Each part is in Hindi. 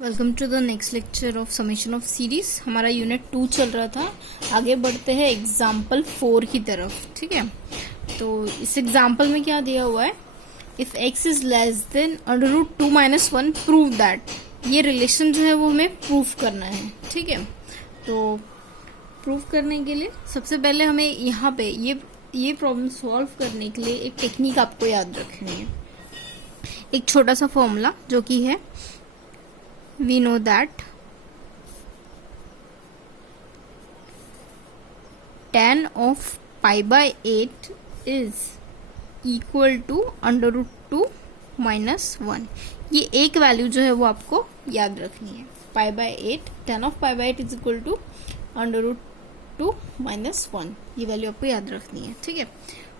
Welcome to the next lecture of summation of series. हमारा यूनिट 2 चल रहा था। आगे बढ़ते हैं एग्जाम्पल 4 की तरफ। ठीक है, तो इस एग्जाम्पल में क्या दिया हुआ है, if x is less than √2 - 1 prove that. ये रिलेशन जो है वो हमें प्रूफ करना है। ठीक है, तो प्रूफ करने के लिए सबसे पहले हमें यहाँ पे ये प्रॉब्लम सॉल्व करने के लिए एक टेक्निक आपको याद रखनी है। एक छोटा सा फॉर्मूला जो कि है, we know that tan of pi by 8 is equal to √2 - 1। ये एक वैल्यू जो है वो आपको याद रखनी है। Pi by 8, tan of pi by 8 is equal to √2 - 1। ये वैल्यू आपको याद रखनी है। ठीक है,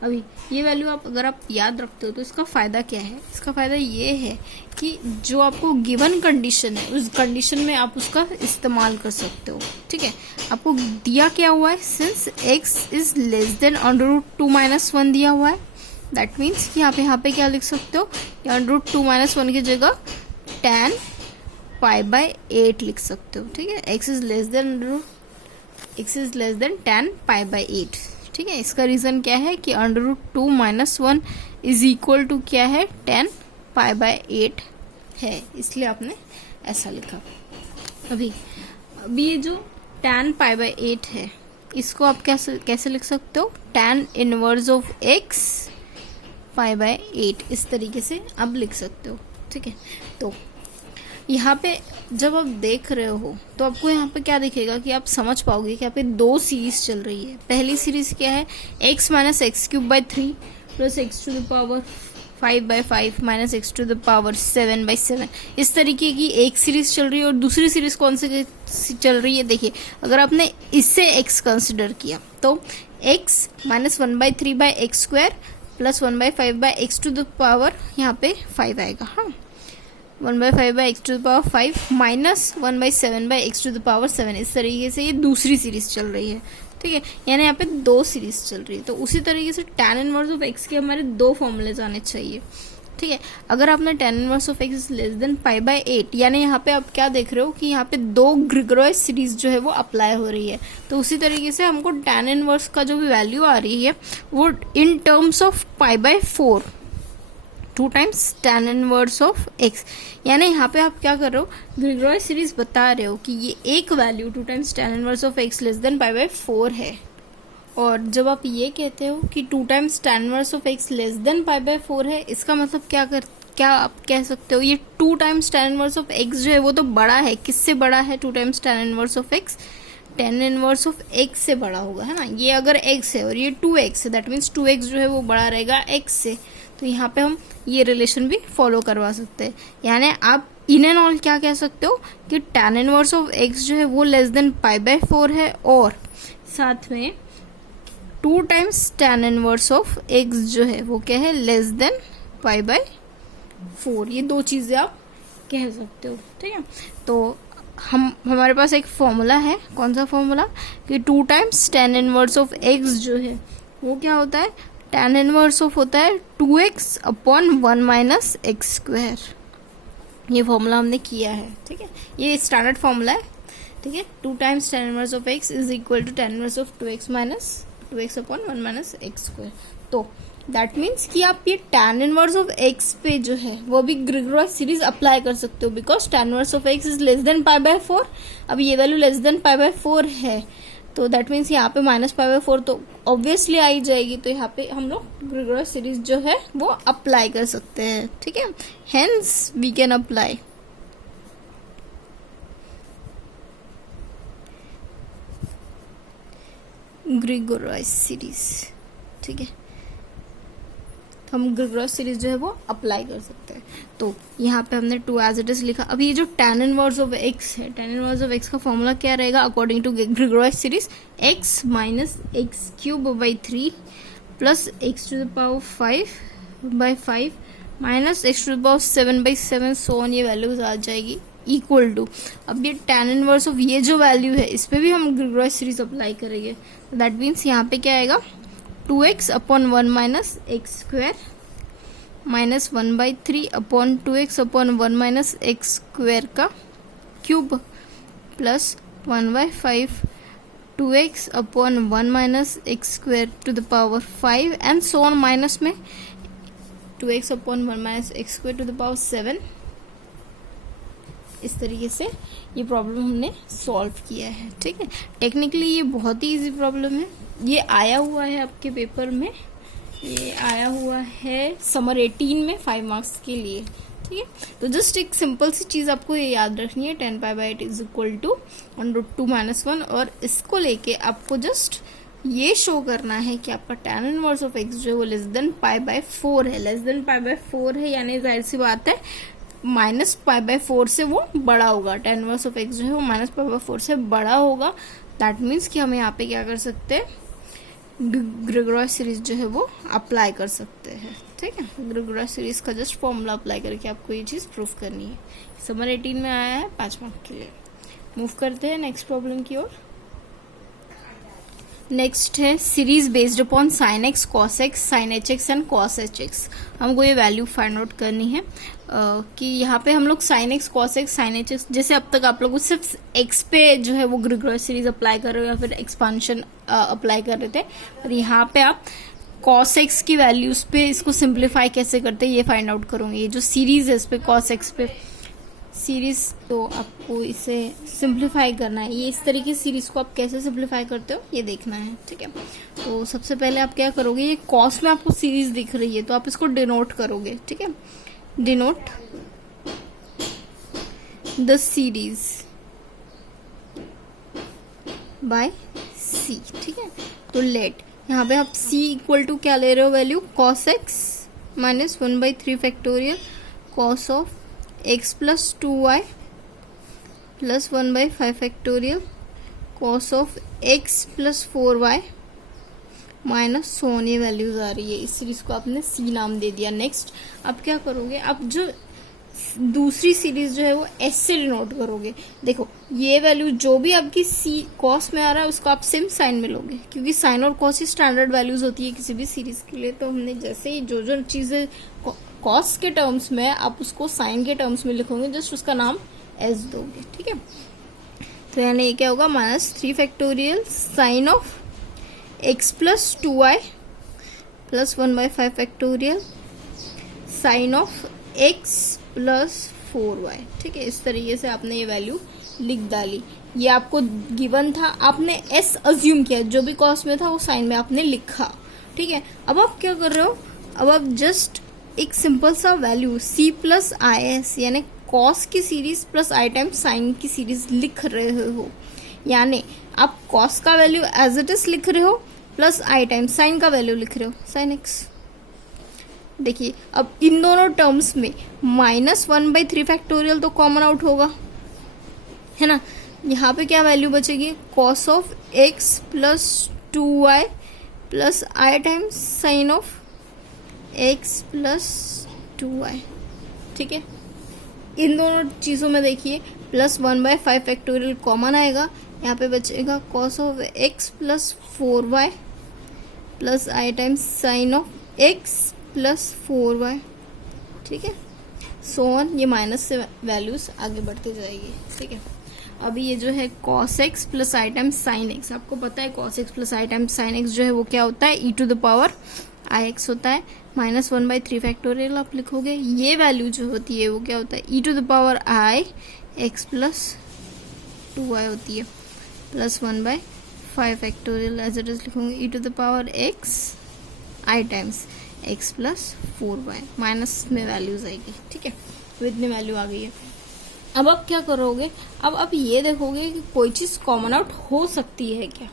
अभी ये वैल्यू अगर आप याद रखते हो तो इसका फ़ायदा क्या है। इसका फ़ायदा ये है कि जो आपको गिवन कंडीशन है उस कंडीशन में आप उसका इस्तेमाल कर सकते हो। ठीक है, आपको दिया क्या हुआ है, since x is less than √2 - 1 दिया हुआ है, दैट मीन्स कि आप यहाँ पे क्या लिख सकते हो, √2 - 1 की जगह tan pi by 8 लिख सकते हो। ठीक है, x is less than tan pi by 8। ठीक है, इसका रीज़न क्या है कि √2 - 1 इज इक्वल टू क्या है, tan pi by 8 है, इसलिए आपने ऐसा लिखा। अभी ये जो tan pi by 8 है, इसको आप कैसे लिख सकते हो, tan inverse of x pi by 8, इस तरीके से आप लिख सकते हो। ठीक है, तो यहाँ पे जब आप देख रहे हो तो आपको यहाँ पे क्या दिखेगा कि आप समझ पाओगे कि यहाँ पे दो सीरीज चल रही है। पहली सीरीज क्या है, x - x³/3 + x⁵ 5/5 - x⁻7/7। इस तरीके की एक सीरीज चल रही है। और दूसरी सीरीज कौन सी चल रही है, देखिए अगर आपने इससे x कंसिडर किया तो x - 1/3/x² + 1/5/x⁵ यहाँ पे 5 आएगा। हाँ, 1/5/x⁵ - 1/7/x⁵7। इस तरीके से ये दूसरी सीरीज चल रही है। ठीक है, यानी यहाँ पे दो सीरीज चल रही है। तो उसी तरीके से tan इनवर्स ऑफ x के हमारे दो फॉर्मूलेज आने चाहिए। ठीक है, अगर आपने tan inverse of x less than pi by 8, यानी यहाँ पे आप क्या देख रहे हो कि यहाँ पे दो ग्रिगोरियस सीरीज जो है वो अप्लाई हो रही है। तो उसी तरीके से हमको tan इनवर्स का जो भी वैल्यू आ रही है वो in terms of pi by 4 2 times tan inverse of x, यानी यहाँ पे आप क्या कर रहे हो, ग्रिगोरियस सीरीज बता रहे हो कि ये एक value 2 times tan inverse of x less than pi by 4 है। और जब आप ये कहते हो कि 2 times tan inverse of x less than pi by 4 है, इसका मतलब क्या आप कह सकते हो, ये 2 times tan inverse of x जो है वो तो बड़ा है। किससे बड़ा है 2 times tan inverse of x, tan inverse of x से बड़ा होगा, है ना। ये अगर x है और ये 2x है, दैट मीन्स 2x जो है वो बड़ा रहेगा x से। तो यहाँ पे हम ये रिलेशन भी फॉलो करवा सकते हैं। यानी आप इन एंड ऑल क्या कह सकते हो कि tan इनवर्स ऑफ x जो है वो लेस देन pi by 4 है, और साथ में 2 times tan inverse of x जो है वो क्या है, लेस देन pi by 4। ये दो चीज़ें आप कह सकते हो। ठीक है, तो हमारे पास एक फॉर्मूला है। कौन सा फॉर्मूला, कि 2 times tan inverse of x जो है वो क्या होता है, tan इनवर्स ऑफ होता है 2x/1 - x²। ये फॉर्मूला हमने किया है। ठीक है, ये स्टैंडर्ड फॉर्मूला है। ठीक है, 2 times tan inverse of x is equal to tan inverse of 2x/1 - x²। तो दैट मीन्स कि आप ये tan इनवर्स ऑफ x पे जो है वो भी ग्रिगोरियस सीरीज अप्लाई कर सकते हो, because tan inverse of x is less than pi by 4। अब ये value less than pi by 4 है, तो दैट मीन्स यहाँ पे -pi/4 तो ऑब्वियसली आ ही जाएगी। तो यहाँ पे हम लोग ग्रिगोरियस सीरीज जो है वो अप्लाई कर सकते हैं। ठीक है, hence we can apply Gregorius series. ठीक है, तो हम ग्रिगोरियस सीरीज जो है वो अप्लाई कर सकते हैं। तो यहाँ पे हमने 2 एज इट इज लिखा। अब ये जो tan इनवर्स ऑफ x है, tan इनवर्स ऑफ x का फॉर्मूला क्या रहेगा according to Gregorius series, x - x³/3 + x⁵5/5 - x⁻7/7, so on, ये वैल्यूज आ जाएगी इक्वल टू। अब ये tan इनवर्स ऑफ ये जो वैल्यू है इस पे भी हम ग्रिगोरियस सीरीज अप्लाई करेंगे। दैट मीन्स यहाँ पे क्या आएगा, 2x/1 - x² -1/3 upon 2x/1 - x² का cube plus 1/5 2x upon 1 minus x square to the power 5 and so on, minus में 2x upon 1 minus x square to the power 7। इस तरीके से ये प्रॉब्लम हमने सॉल्व किया है। ठीक है, टेक्निकली ये बहुत ही इजी प्रॉब्लम है। ये आया हुआ है आपके पेपर में, ये आया हुआ है समर 18 में 5 मार्क्स के लिए। ठीक है, तो जस्ट एक सिंपल सी चीज आपको ये याद रखनी है, 10π/8 इज इक्वल टू √2 - 1, और इसको लेके आपको जस्ट ये शो करना है कि आपका tan इनवर्स ऑफ x जो है वो लेस देन π/4 है। लेस देन π/4 है यानी जाहिर सी बात है -π/4 से वो बड़ा होगा। tan इनवर्स ऑफ x जो है वो -π/4 से बड़ा होगा। दैट मीन्स कि हम यहाँ पे क्या कर सकते हैं, ग्रेगोरियस सीरीज जो है वो अप्लाई कर सकते हैं। ठीक है, ग्रेगोरियस सीरीज का जस्ट फॉर्मूला अप्लाई करके आपको ये चीज़ प्रूफ करनी है। समर 18 में आया है 5 मार्क के लिए। मूव करते हैं नेक्स्ट प्रॉब्लम की ओर। नेक्स्ट है series based upon sine x cos x sine h x and cos h x. हमको ये वैल्यू फाइंड आउट करनी है कि यहाँ पे हम लोग sine x cos x sine h x, जैसे अब तक आप लोग सिर्फ एक्स पे जो है वो ग्रेगोरियस सीरीज अप्लाई कर रहे हो या फिर एक्सपांशन अप्लाई कर रहे थे, और यहाँ पे आप कॉस एक्स की वैल्यूज पे इसको सिंप्लीफाई कैसे करते हैं ये फाइंड आउट करोगे। ये जो सीरीज है इस पे कॉस एक्स पे सीरीज, तो आपको इसे सिंप्लीफाई करना है। ये इस तरीके से सीरीज को आप कैसे सिंप्लीफाई करते हो ये देखना है। ठीक है, तो सबसे पहले आप क्या करोगे, ये कॉस में आपको सीरीज दिख रही है तो आप इसको डिनोट करोगे। ठीक है, डिनोट द सीरीज बाय सी। ठीक है, तो लेट यहाँ पे आप c इक्वल टू क्या ले रहे हो value, cos x minus 1/3 factorial cos of x plus 2y plus 1/5 factorial cos of x plus 4y minus so on, ये वैल्यूज आ रही है। इस सीरीज को आपने c नाम दे दिया। नेक्स्ट अब क्या करोगे, अब जो दूसरी सीरीज जो है वो s से डिनोट करोगे। देखो ये वैल्यू जो भी आपकी c cos में आ रहा है उसको आप सेम साइन में लोगे, क्योंकि साइन और cos ही स्टैंडर्ड वैल्यूज होती है किसी भी सीरीज के लिए। तो हमने जैसे ही जो जो चीजें cos के टर्म्स में आप उसको साइन के टर्म्स में लिखोगे, जस्ट उसका नाम s दोगे। ठीक है, तो यानी ये क्या होगा, -3 factorial sine of x plus 2y plus 1/5 factorial sine of x plus 4y। ठीक है, इस तरीके से आपने ये वैल्यू लिख डाली। ये आपको गिवन था, आपने s अज्यूम किया, जो भी कॉस में था वो साइन में आपने लिखा। ठीक है, अब आप क्या कर रहे हो, अब आप जस्ट एक सिंपल सा value c plus I S यानी कॉस की series plus i times sign की सीरीज लिख रहे हो। यानी आप कॉस का वैल्यू एज इट इज लिख रहे हो प्लस आई टाइम्स साइन का वैल्यू लिख रहे हो, साइन एक्स। देखिए अब इन दोनों टर्म्स में -1/3 फैक्टोरियल तो कॉमन आउट होगा, है ना। यहाँ पे क्या वैल्यू बचेगी, cos of x plus 2y plus i times sine of x plus 2y। ठीक है, इन दोनों चीज़ों में देखिए प्लस 1/5 फैक्टोरियल कॉमन आएगा, यहाँ पे बचेगा cos of x plus 4y plus i times sine of x plus 4y। ठीक है, सो ऑन, ये माइनस से वैल्यूज आगे बढ़ती जाएगी। ठीक है, अभी ये जो है cos x plus i times sine x, आपको पता है cos x plus i times sine x जो है वो क्या होता है, e to the power i x होता है। -1/3 फैक्टोरियल आप लिखोगे, ये वैल्यू जो होती है वो क्या होता है, e to the power i x plus 2y होती है, plus 1/5 factorial as it is लिखोगे e to the power x i times x plus 4y, minus में वैल्यूज आएगी। ठीक है, तो इतनी वैल्यू आ गई है। अब आप क्या करोगे, अब आप ये देखोगे कि कोई चीज कॉमन आउट हो सकती है क्या।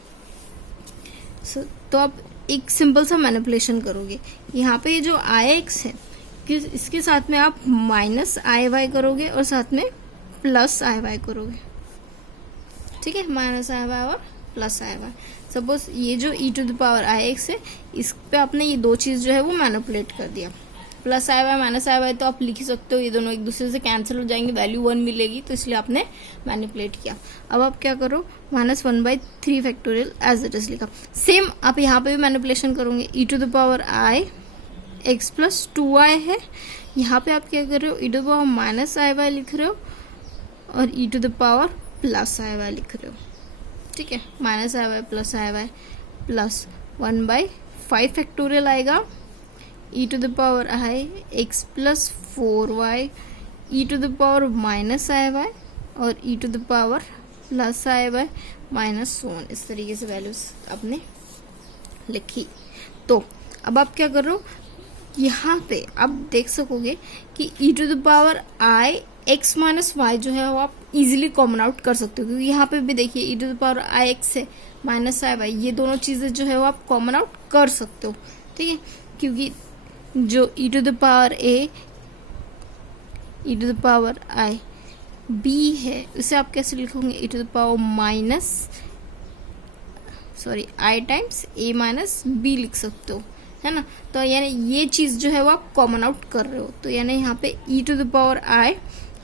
तो आप एक सिंपल सा मैनिपुलेशन करोगे। यहाँ पे ये जो आई एक्स है कि इसके साथ में आप -i y करोगे और साथ में +i y करोगे। ठीक है, -i y और +i y। सपोज ये जो e to the power i x है, इस पे आपने ये दो चीज जो है वो मैनिपुलेट कर दिया। +i y -i y तो आप लिख ही सकते हो, ये दोनों एक दूसरे से कैंसिल हो जाएंगे, वैल्यू 1 मिलेगी, तो इसलिए आपने मैनिपुलेट किया। अब आप क्या करो, -1/3 फैक्टोरियल एज इट इज लिखा। सेम आप यहाँ पे भी मैनिपुलेशन करोगे, e to the power i x plus 2y है, यहाँ पे आप क्या कर रहे हो, e to the power -i y लिख रहे हो और e to the power plus i y लिख रहे हो, ठीक है, minus i y plus i y plus 1/5 factorial आएगा e to the power i x plus 4y e to the power minus i y और e to the power plus i y minus 1। इस तरीके से वैल्यूज आपने लिखी। तो अब आप क्या कर रहे हो, यहाँ पे आप देख सकोगे कि e to the power i x minus y जो है वो आप इजीली कॉमन आउट कर सकते हो, क्योंकि यहाँ पे भी देखिए e to the power i x है माइनस आई वाई, ये दोनों चीज़ें जो है वो आप कॉमन आउट कर सकते हो, ठीक है, क्योंकि जो e to the power a e to the power i b है उसे आप कैसे लिखोगे, e to the power minus sorry i times a minus b लिख सकते हो, है ना। तो यानी ये चीज़ जो है वो आप कॉमन आउट कर रहे हो, तो यानी यहाँ पे e to the power i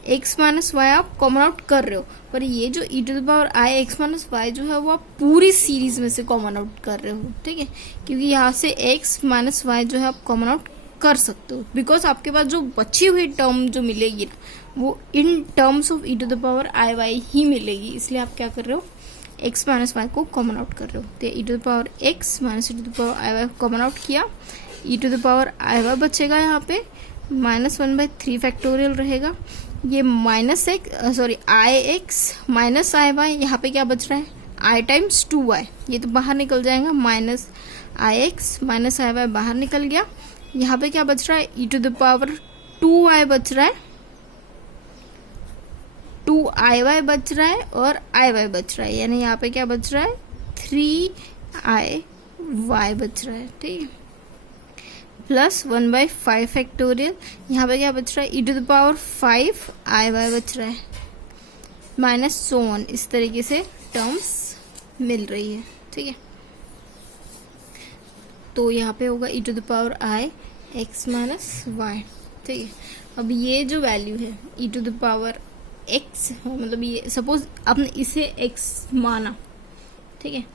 x minus y आप कॉमन आउट कर रहे हो, पर ये जो e to the power i x minus y जो है वो आप पूरी सीरीज में से कॉमन आउट कर रहे हो, ठीक है, क्योंकि यहाँ से एक्स माइनस वाई जो है आप कॉमन आउट कर सकते हो, बिकॉज आपके पास जो बची हुई टर्म जो मिलेगी ना वो in terms of e to the power I y ही मिलेगी, इसलिए आप क्या कर रहे हो, एक्स माइनस वाई को कॉमन आउट कर रहे हो। तो e to the power x minus e to the power I y common out किया, e to the power I y बचेगा यहाँ पे -1/3 फैक्टोरियल रहेगा, ये minus x sorry i x minus i y, यहाँ पे क्या बच रहा है आई टाइम्स 2y, ये तो बाहर निकल जाएगा, minus I x minus i Y बाहर निकल गया, यहाँ पे क्या बच रहा है e to the power 2y बच रहा है, 2i बच रहा है और i बच रहा है, यानी यहाँ पे क्या बच रहा है 3i बच रहा है, ठीक है, प्लस 1/5 फैक्टोरियल, यहाँ पे क्या बच रहा है e to the power 5i बच रहा है माइनस सो ऑन, इस तरीके से टर्म्स मिल रही है, ठीक है। तो यहाँ पे होगा e to the power i x minus y, ठीक है। अब ये जो वैल्यू है e to the power x, मतलब ये सपोज आपने इसे एक्स माना, ठीक है,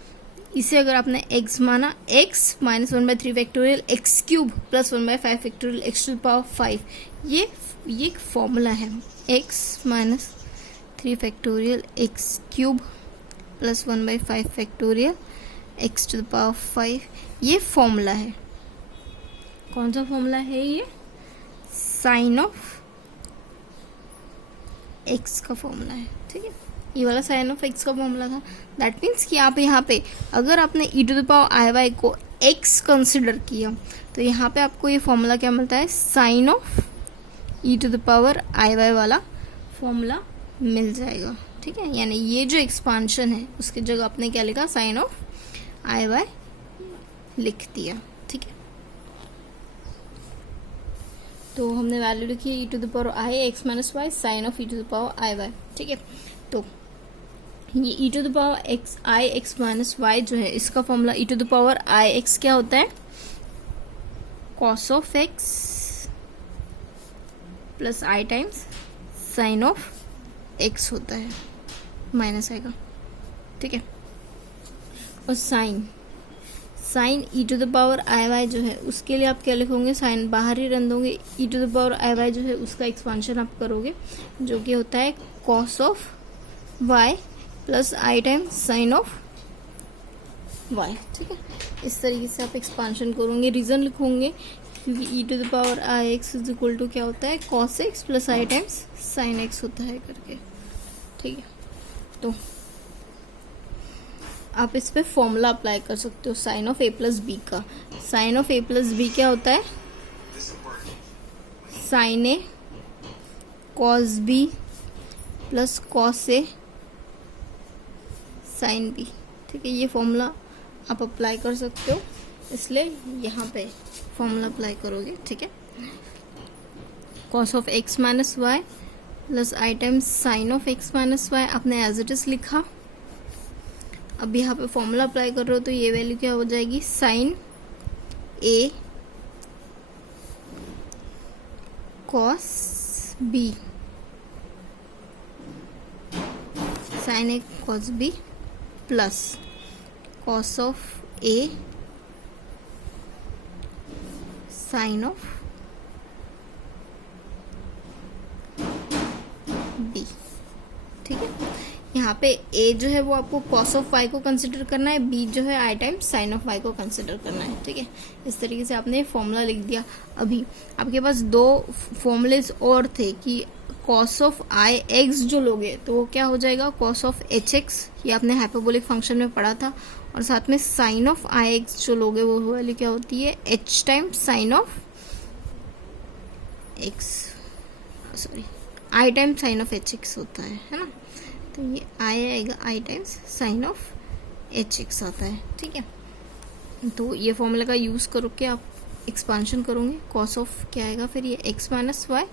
इसे अगर आपने x माना, x -1/3 factorial x cube plus 1/5 factorial x to the power 5, ये एक फॉर्मूला है, x -3 factorial x cube plus 1/5 factorial x to the power 5, ये फॉर्मूला है। कौन सा फॉर्मूला है ये, साइन ऑफ एक्स का फॉर्मूला है, ठीक है, ये वाला साइन ऑफ एक्स का फॉर्मूला था। दैट मीन्स कि आप यहाँ पे अगर आपने e to the power I Y को एक्स कंसिडर किया तो यहाँ पे आपको ये फॉर्मूला क्या मिलता है, sine of e to the power I y वाला फॉर्मूला मिल जाएगा, ठीक है, यानी ये जो एक्सपांशन है उसकी जगह आपने क्या लिखा, साइन ऑफ आई वाई लिख दिया, ठीक है। तो हमने वैल्यू लिखी e to the power i x minus y sine of e to the power I y, ठीक है। तो ये e to the power x i x minus y जो है इसका formula e to the power i x क्या होता है, cos of x plus i times sine of x होता है, माइनस आएगा, ठीक है। और sine e to the power I y जो है उसके लिए आप क्या लिखोगे, साइन बाहर ही रन दोगे, e to the power I y जो है उसका एक्सपांशन आप करोगे जो कि होता है cos of y plus i time sine of y, ठीक है। इस तरीके से आप एक्सपांशन करोगे, रीजन लिखोगे क्योंकि e to the power i x is equal to क्या होता है, cos x plus i times sine x होता है करके, ठीक है। तो आप इस पे फॉर्मूला अप्लाई कर सकते हो sine of a plus b का। Sine of a plus b क्या होता है, sine a cos b plus cos a sine b, ठीक है, ये फॉर्मूला आप अप्लाई कर सकते हो, इसलिए यहाँ पे फॉर्मूला अप्लाई करोगे, ठीक है। Cos of x minus y plus i times sine of x minus y आपने एज इट इज लिखा। अब यहाँ पे फॉर्मूला अप्लाई कर रहे हो तो ये वैल्यू क्या हो जाएगी, sine a cos b, sine a cos b plus cos of a sine of b, यहाँ पे a जो है वो आपको cos ऑफ y को कंसिडर करना है, b जो है i times sin of y को कंसिडर करना है, ठीक है। इस तरीके से आपने फॉर्मूला लिख दिया। अभी आपके पास दो फॉर्मूलेज और थे कि cos ऑफ i x जो लोगे तो वो क्या हो जाएगा, cos ऑफ h x, ये आपने हाइपरबोलिक फंक्शन में पढ़ा था, और साथ में sin ऑफ i x जो लोगे वो वाली क्या होती है, h times sin of x, sorry i times sin of h x होता है ना। तो ये i आएगा i times sin of h x आता है, ठीक है। तो ये फॉर्मूला का यूज़ करो के आप एक्सपांशन करोगे, cos ऑफ क्या आएगा फिर ये x minus y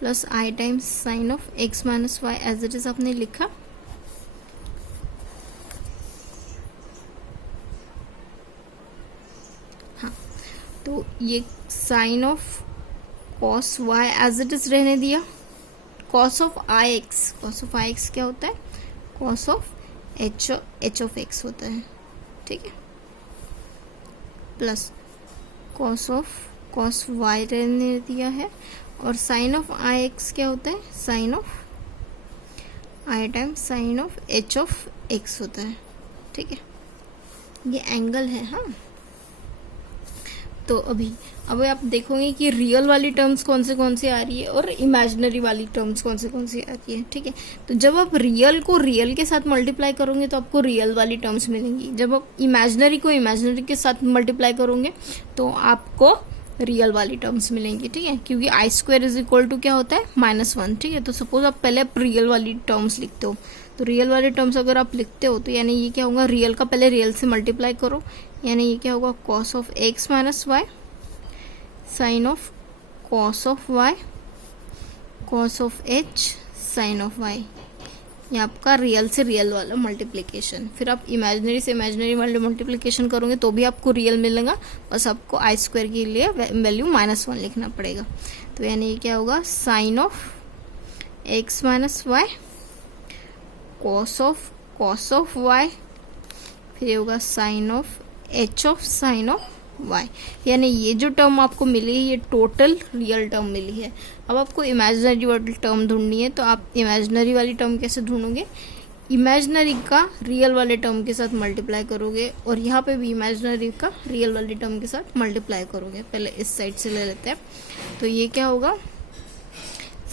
plus i times sin of x minus y as it is आपने लिखा। हाँ, तो ये sin of cos y as it is रहने दिया। cos ऑफ i x क्या होता है, cos of h of x होता है, ठीक है, प्लस cos y रहने दिया है, और sin ऑफ i x क्या होता है, sin of i times sin of h of x होता है, ठीक है। ये एंगल है। हाँ, तो अब आप देखोगे कि रियल वाली टर्म्स कौन सी आ रही है और इमेजिनरी वाली टर्म्स कौन सी आ रही है, ठीक है। तो जब आप रियल को रियल के साथ मल्टीप्लाई करोगे तो आपको रियल वाली टर्म्स मिलेंगी, जब आप इमेजिनरी को इमेजिनरी के साथ मल्टीप्लाई करोगे तो आपको रियल वाली टर्म्स मिलेंगी, ठीक है, क्योंकि आई स्क्वायर इज इक्वल टू क्या होता है, -1, ठीक है। तो सपोज आप पहले रियल वाली टर्म्स लिखते हो, तो रियल वाली टर्म्स अगर आप लिखते हो तो यानी ये क्या होगा, रियल का पहले रियल से मल्टीप्लाई करो, यानी ये क्या होगा, cos of x minus y sin of cos of y cos of h sin of y, ये आपका रियल से रियल वाला मल्टीप्लिकेशन। फिर आप इमेजिनरी से इमेजिनरी मल्टीप्लिकेशन करोगे तो भी आपको रियल मिलेगा, बस आपको आई स्क्वायर के लिए वैल्यू -1 लिखना पड़ेगा। तो यानी ये क्या होगा, sin of x minus y cos of y, फिर ये होगा sin of h of sin of y, यानी ये जो टर्म आपको मिली है ये टोटल रियल टर्म मिली है। अब आपको इमेजिनरी वाली टर्म ढूंढनी है, तो आप इमेजिनरी वाली टर्म कैसे ढूंढोगे, इमेजिनरी का रियल वाले टर्म के साथ मल्टीप्लाई करोगे, और यहाँ पे भी इमेजिनरी का रियल वाले टर्म के साथ मल्टीप्लाई करोगे। पहले इस साइड से ले लेते हैं, तो ये क्या होगा,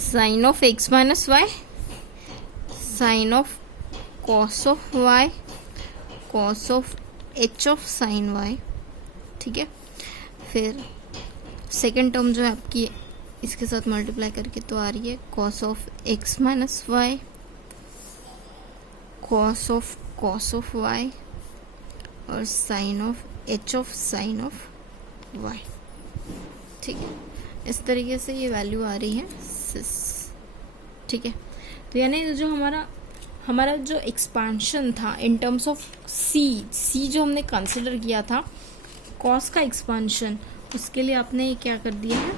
sin of x minus y sin of cos of y cos of h of sin y, ठीक है। फिर सेकेंड टर्म जो है आपकी इसके साथ मल्टीप्लाई करके तो आ रही है cos of x minus y cos of y और sin of h of sin of y, ठीक है। इस तरीके से ये वैल्यू आ रही है सिस, ठीक है। तो यानी जो हमारा जो एक्सपांशन था इन टर्म्स ऑफ सी जो हमने कंसिडर किया था कॉस का एक्सपांशन, उसके लिए आपने क्या कर दिया है,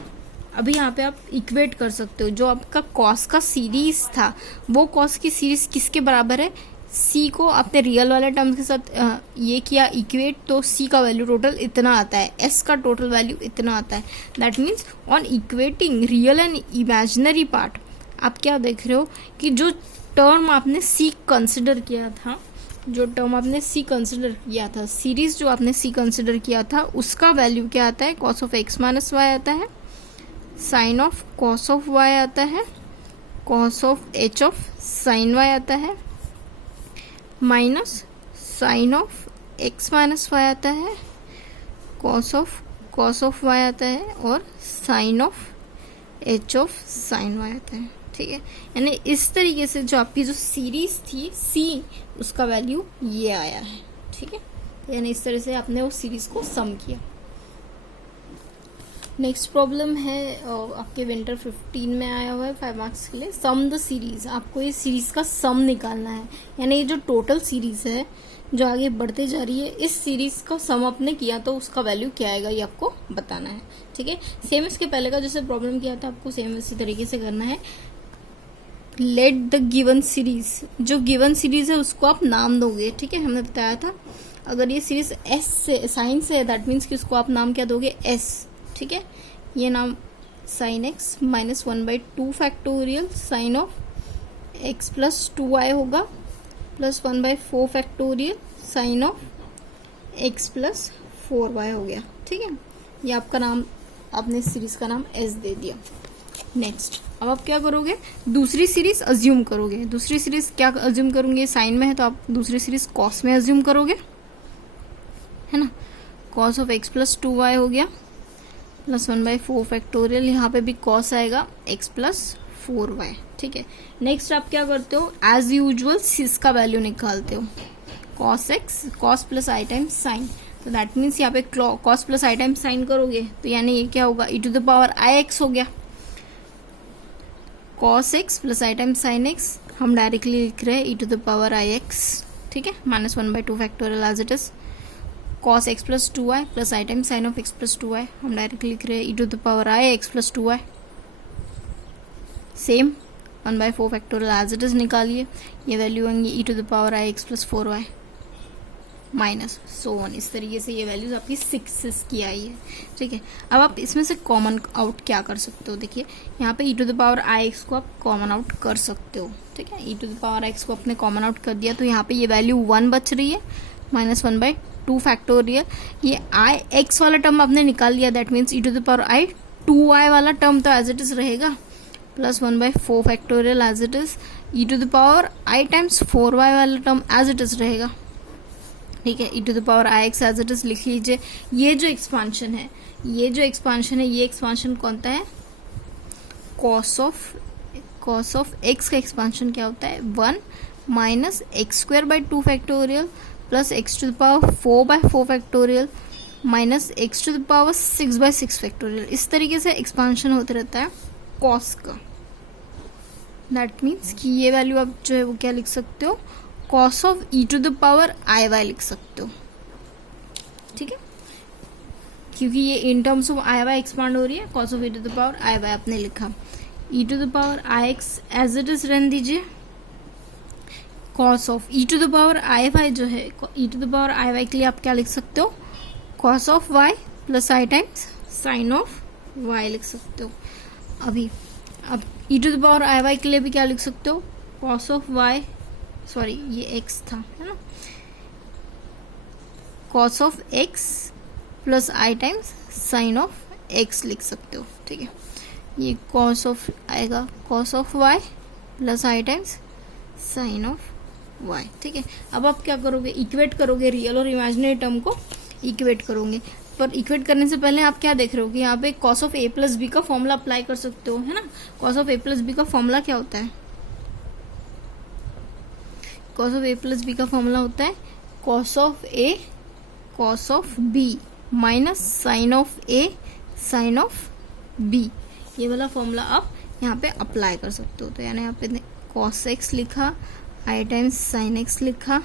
अभी यहाँ पे आप इक्वेट कर सकते हो। जो आपका कॉस का सीरीज था वो कॉस की सीरीज किसके बराबर है, सी को आपने रियल वाले टर्म्स के साथ ये किया इक्वेट, तो सी का वैल्यू टोटल इतना आता है, एस का टोटल वैल्यू इतना आता है। That means on equating real and imaginary part आप क्या देख रहे हो कि जो टर्म आपने सी कंसिडर किया था, जो टर्म आपने सी कंसिडर किया था, सीरीज जो आपने सी कंसिडर किया था, उसका वैल्यू क्या आता है, cos of x minus y आता है, sin of cos of y आता है, cos of h of sin y आता है, minus sin of x minus y आता है, cos ऑफ y आता है, और sin of h of sin y आता है, ठीक है। यानी इस तरीके से जो आपकी जो सीरीज थी सी, उसका वैल्यू ये आया है, ठीक है। यानी इस तरह से आपने वो सीरीज को सम किया। नेक्स्ट प्रॉब्लम है आपके विंटर 15 में आया हुआ है 5 मार्क्स के लिए, सम द सीरीज। आपको ये सीरीज का सम निकालना है, यानी ये जो टोटल सीरीज है जो आगे बढ़ते जा रही है, इस सीरीज का सम आपने किया तो उसका वैल्यू क्या आएगा ये आपको बताना है, ठीक है। सेम इसके पहले का जैसे प्रॉब्लम किया था आपको सेम इसी तरीके से करना है। लेट द गिवन सीरीज, जो गिवन सीरीज है उसको आप नाम दोगे, ठीक है। हमने बताया था अगर ये सीरीज एस से साइन से है दैट मीन्स कि उसको आप नाम क्या दोगे, एस, ठीक है। ये नाम sine x minus 1/2 factorial sine of x plus 2y होगा, plus 1/4 factorial sine of x plus 4y हो गया। ठीक है, ये आपका नाम, आपने सीरीज का नाम s दे दिया। नेक्स्ट, अब आप क्या करोगे, दूसरी सीरीज अज्यूम करोगे। दूसरी सीरीज क्या अज्यूम करोगे, साइन में है तो आप दूसरी सीरीज कॉस में अज्यूम करोगे, है ना। Cos of x plus 2y हो गया प्लस 1/4 फैक्टोरियल, यहाँ पे भी कॉस आएगा x प्लस 4y। ठीक है, नेक्स्ट आप क्या करते हो, एज यूजुअल सिस का वैल्यू निकालते हो। Cos x cos plus i times sine, तो दैट मीन्स यहाँ पे cos plus i times sine करोगे तो यानी ये क्या होगा, e to the power i x हो गया। Cos x plus i times sine x हम डायरेक्टली लिख रहे हैं e to the power i x. ठीक है, -1/2 factorial as it is. Cos x plus 2y plus i times sine of x plus 2y हम डायरेक्टली लिख रहे हैं e to the power i x plus 2y। Same 1/4 factorial as it is निकालिए, ये वैल्यू होंगी e to the power i x plus 4y minus so on. इस तरीके से ये वैल्यूज आपकी 6 की आई है। ठीक है, अब आप इसमें से कॉमन आउट क्या कर सकते हो, देखिए यहाँ पे e to the power i x को आप कॉमन आउट कर सकते हो। ठीक है, e to the power x को आपने कॉमन आउट कर दिया तो यहाँ पे ये वैल्यू 1 बच रही है, -1/2 फैक्टोरियल। ये आई एक्स वाला टर्म आपने निकाल लिया, that means e to the power i 2y वाला टर्म तो एज इट इज रहेगा, plus 1/4 factorial as it is. e to the power i times 4y वाला टर्म एज इट इज रहेगा। ठीक है, e to the power i x as it is लिख लीजिए। ये जो एक्सपांशन है, ये एक्सपांशन कौन सा है, कॉस ऑफ एक्स का एक्सपांशन क्या होता है, 1 minus x²/2 factorial plus x to the power 4/4 factorial minus x to the power 6/6 factorial. इस तरीके से एक्सपांशन होते रहता है कॉस का। दैट मीन्स कि ये वैल्यू आप जो है वो क्या लिख सकते हो, cos of e to the power I y लिख सकते हो। ठीक है, क्योंकि ये in terms of i y expand हो रही है, cos of e to the power I y आपने लिखा। e to the power i x as it is रहने दीजिए। Cos of e to the power I y जो है, e to the power I Y के लिए आप क्या लिख सकते हो, cos of y plus i times sine of y लिख सकते हो। अभी अब e to the power I Y के लिए भी क्या लिख सकते हो, कॉस ऑफ y, सॉरी ये x था, है ना, cos of x plus i times sine of x लिख सकते हो। ठीक है, ये कॉस ऑफ आएगा cos of y plus i times sine of y। ठीक है, अब आप क्या करोगे, इक्वेट करोगे, रियल और इमेजिनरी टर्म को इक्वेट करोगे। पर इक्वेट करने से पहले आप क्या देख रहे हो कि यहाँ पे cos of a plus b का फॉर्मूला अप्लाई कर सकते हो, है ना। Cos of a plus b का फॉर्मूला क्या होता है, cos of a plus b का फॉर्मूला होता है cos of a cos of b minus sine of a sine of b। ये वाला फॉर्मूला आप यहाँ पे अप्लाई कर सकते हो। तो यानी यहाँ पे कॉस x लिखा, आई टाइम्स साइन x लिखा।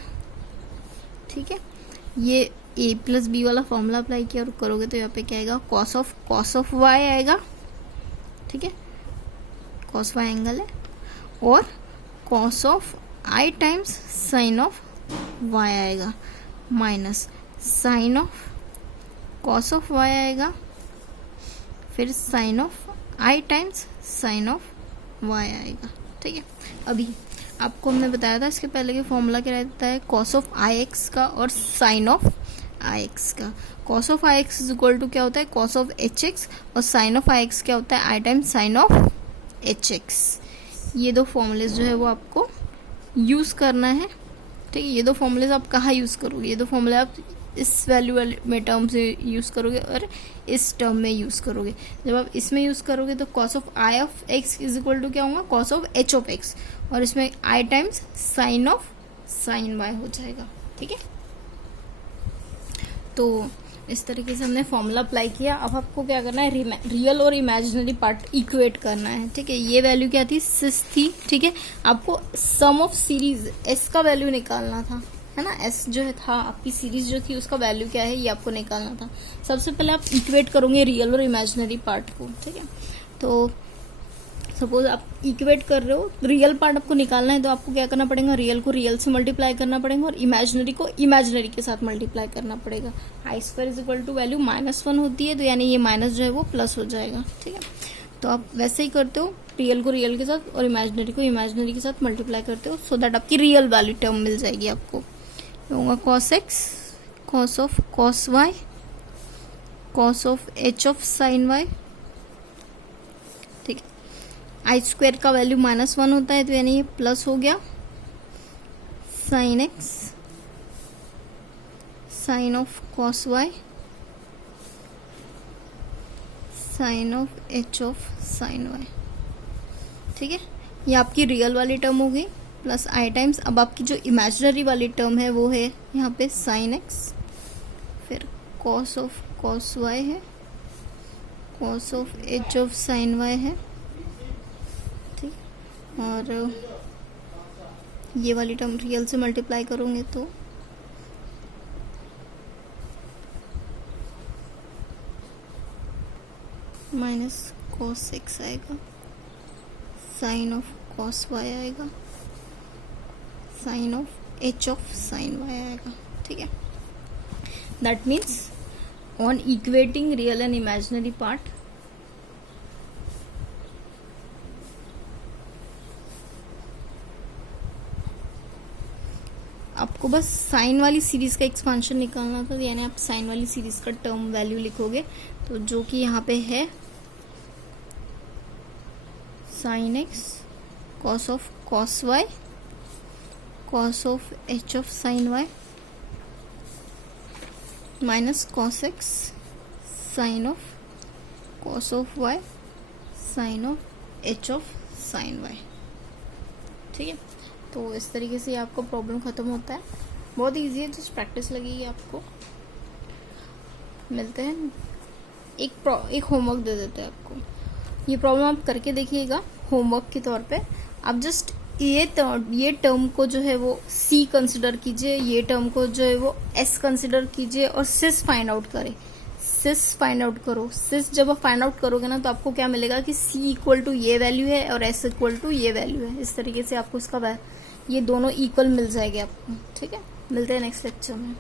ठीक है, ये a प्लस बी वाला फॉर्मूला अप्लाई किया और करोगे तो यहाँ पे क्या आएगा, कॉस ऑफ y आएगा। ठीक है, कॉस y एंगल है, और cos of i times sine of y आएगा, minus sine of cos of y आएगा, फिर sine of i times sine of y आएगा। ठीक है, अभी आपको हमने बताया था इसके पहले के फॉर्मूला क्या रहता है, कॉस ऑफ आई एक्स का और साइन ऑफ आई एक्स का। Cos of i x is equal to क्या होता है, कॉस ऑफ एच एक्स, और साइन ऑफ आई एक्स क्या होता है, i times sine of h x. ये दो फॉर्मूलेज जो है वो आपको यूज़ करना है। ठीक है, ये दो फॉर्मूलेज आप कहाँ यूज़ करोगे, ये दो फॉर्मूले आप इस वैल्यू में टर्म से यूज़ करोगे और इस टर्म में यूज़ करोगे। जब आप इसमें यूज़ करोगे तो cos of i of x is equal to क्या होगा, cos of h of x, और इसमें i times sine of sine y हो जाएगा। ठीक है, तो इस तरीके से हमने फॉर्मूला अप्लाई किया। अब आपको क्या करना है, रियल और इमेजिनरी पार्ट इक्वेट करना है। ठीक है, ये वैल्यू क्या थी, सिस थी। ठीक है, आपको सम ऑफ सीरीज एस का वैल्यू निकालना था, है ना। एस जो है था आपकी सीरीज जो थी उसका वैल्यू क्या है ये आपको निकालना था। सबसे पहले आप इक्वेट करोगे रियल और इमेजिनरी पार्ट को। ठीक है, तो सपोज आप इक्वेट कर रहे हो, रियल पार्ट आपको निकालना है तो आपको क्या करना पड़ेगा, रियल को रियल से मल्टीप्लाई करना पड़ेगा और इमेजिनरी को इमेजिनरी के साथ मल्टीप्लाई करना पड़ेगा। I square is equal to value -1 होती है, तो यानी ये माइनस जो है वो प्लस हो जाएगा। ठीक है, तो आप वैसे ही करते हो, रियल को रियल के साथ और इमेजिनरी को इमेजिनरी के साथ मल्टीप्लाई करते हो, सो दैट आपकी रियल वाली टर्म मिल जाएगी आपको। ये होगा cos x, cos of cos y, cos of h of sin y। ठीक है, i² का वैल्यू -1 होता है, तो यानी ये प्लस हो गया, sin x, sin of cos y, sin of h of sin y। ठीक है, ये आपकी रियल वाली टर्म हो गई, प्लस आई टाइम्स अब आपकी जो इमेजिनरी वाली टर्म है वो है यहाँ पे sin x, फिर cos ऑफ cos y है, cos of h of sin y है। ठीक, और ये वाली टर्म रियल से मल्टीप्लाई करोगे तो माइनस cos x आएगा, sin ऑफ cos y आएगा, sin of h of sin y आएगा। ठीक है, that means on equating real and imaginary part, आपको बस साइन वाली सीरीज का एक्सपांशन निकालना था, यानी आप साइन वाली सीरीज का टर्म वैल्यू लिखोगे, तो जो कि यहाँ पे है sin x, cos of cos y, cos of h of sin y, minus cos x, sin of cos of y, sin of h of sin y। ठीक है, तो इस तरीके से आपका प्रॉब्लम खत्म होता है। बहुत इजी है, जस्ट प्रैक्टिस लगेगी आपको। मिलते हैं, एक होमवर्क दे देते हैं आपको, ये प्रॉब्लम आप करके देखिएगा होमवर्क के तौर पे। आप जस्ट ये टर्म को जो है वो C कंसिडर कीजिए, ये टर्म को जो है वो S कंसिडर कीजिए और सिस फाइंड आउट करें। सिस फाइंड आउट करो। सिस जब आप फाइंड आउट करोगे ना तो आपको क्या मिलेगा कि C इक्वल टू ये वैल्यू है और S इक्वल टू ये वैल्यू है। इस तरीके से आपको इसका ये दोनों इक्वल मिल जाएंगे आपको। ठीक है, मिलते हैं नेक्स्ट लेक्चर में।